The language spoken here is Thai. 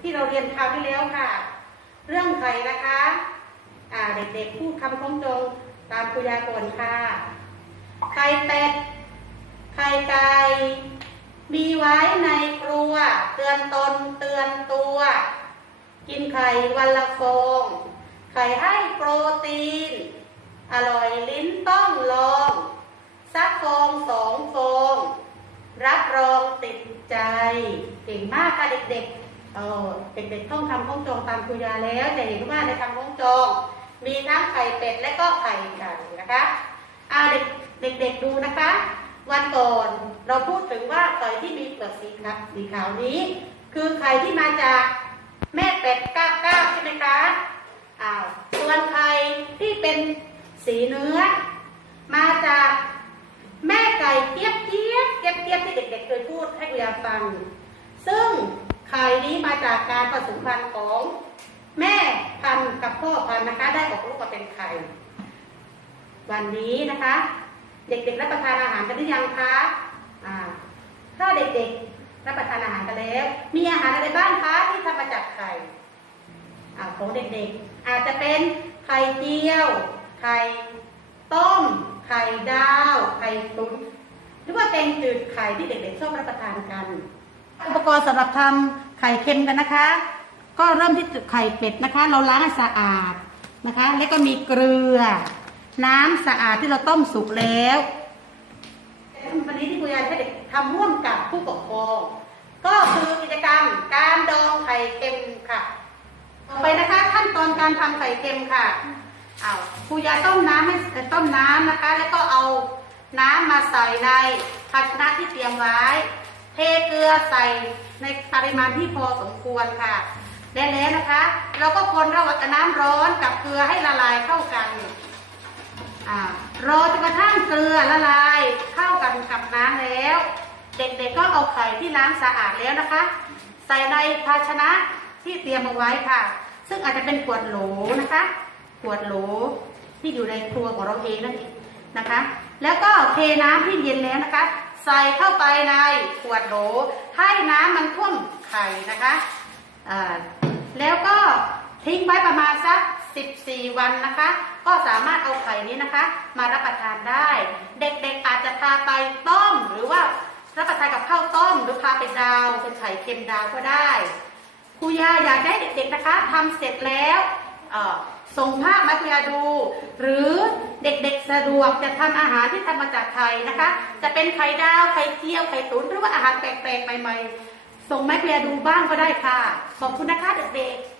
ที่เรียนคราวที่แล้วค่ะ เรื่องไข่นะคะอ่าเด็กๆพูดคำคล้องจองตามคุยาก่อนค่ะ ไข่เป็ด ไข่ไก่ มีไว้ในครัว เตือนตนเตือนตัว กินไข่วันละฟอง ไข่ให้โปรตีน อร่อยลิ้นต้องลองสักฟองสองฟอง รับรองติดใจ เก่งมากค่ะเด็กๆ เออเด็กๆท่องคำคล้องจองตามครูยาแล้วจะเห็นว่าในคำคล้องจอง มีทั้งไข่เป็ดและก็ไข่ไก่นะคะอ่าเด็กเด็กๆดูนะคะ วันก่อนเราพูดถึงว่าไข่ที่มีเปลือกสีขาวสีขาวนี้ คือไข่ที่มาจากแม่เป็ดก้าก้าใช่ไหมคะอ้าวส่วนไข่ที่เป็นสีเนื้อ มาจากแม่ไก่เจี๊ยบเจี๊ยบเจี๊ยบเจี๊ยบที่เด็กๆเคยพูดให้คุณยาฟัง ซึ่ง ไข่นี้มาจากการผสมพันธุ์ของแม่พันธุ์กับพ่อพันธุ์นะคะ ได้ออกลูกมาเป็นไข่ วันนี้นะคะ เด็กๆรับประทานอาหารกันหรือยังคะอ่าถ้าเด็กๆรับประทานอาหารกันแล้ว มีอาหารอะไรบ้างคะที่ทำมาจากไข่อ่าของเด็กๆ อาจจะเป็นไข่เจียว ไข่ต้ม ไข่ดาว ไข่ตุ๋นหรือว่าแกงจืดไข่ที่เด็กๆชอบรับประทานกัน อุปกรณ์สำหรับทำไข่เค็มกันนะคะ ก็เริ่มที่ไข่เป็ดนะคะ เราล้างให้สะอาดนะคะ แล้วก็มีเกลือ น้ำสะอาดที่เราต้มสุกแล้ววันนี้ที่คุณยายให้เด็กทำร่วมกับผู้ปกครองก็คือกิจกรรมการดองไข่เค็มค่ะ ต่อไปนะคะขั้นตอนการทำไข่เค็มค่ะเอาครูยายต้มน้ำให้ต้มน้ำนะคะ แล้วก็เอาน้ำมาใส่ในภาชนะที่เตรียมไว้ เทเกลือใส่ในปริมาณที่พอสมควรค่ะได้แล้วนะคะ เราก็คนระหว่างน้ำร้อนกับเกลือให้ละลายเข้ากันอ่ารอจนกระทั่งเกลือละลายเข้ากันกับน้ำแล้ว เด็กๆก็เอาไข่ที่ล้างสะอาดแล้วนะคะ ใส่ในภาชนะที่เตรียมเอาไว้ค่ะ ซึ่งอาจจะเป็นขวดโหลนะคะขวดโหลที่อยู่ในครัวของเราเองนั่นเองนะคะ แล้วก็เทน้ำที่เย็นแล้วนะคะ ใส่เข้าไปในขวดโหลให้น้ำมันท่วมไข่นะคะแล้วก็ทิ้งไว้ประมาณสัก 14 วันนะคะ ก็สามารถเอาไข่นี้นะคะ มารับประทานได้ เด็กๆอาจจะพาไปต้มหรือว่ารับประทานกับข้าวต้มหรือพาไปดาวเป็นไข่เค็มดาวก็ได้ครูยาอยากให้เด็กๆนะคะทำเสร็จแล้วส่งภาพมาครูยาดู หรือเด็กๆ สะดวกจะทำอาหารที่ทำมาจากไข่นะคะ จะเป็นไข่ดาวไข่เจียวไข่ตุ๋นหรือว่าอาหารแปลกๆใหม่ ๆ ส่งแม่เพียดูบ้างก็ได้ค่ะ ขอบคุณนะคะเด็กๆ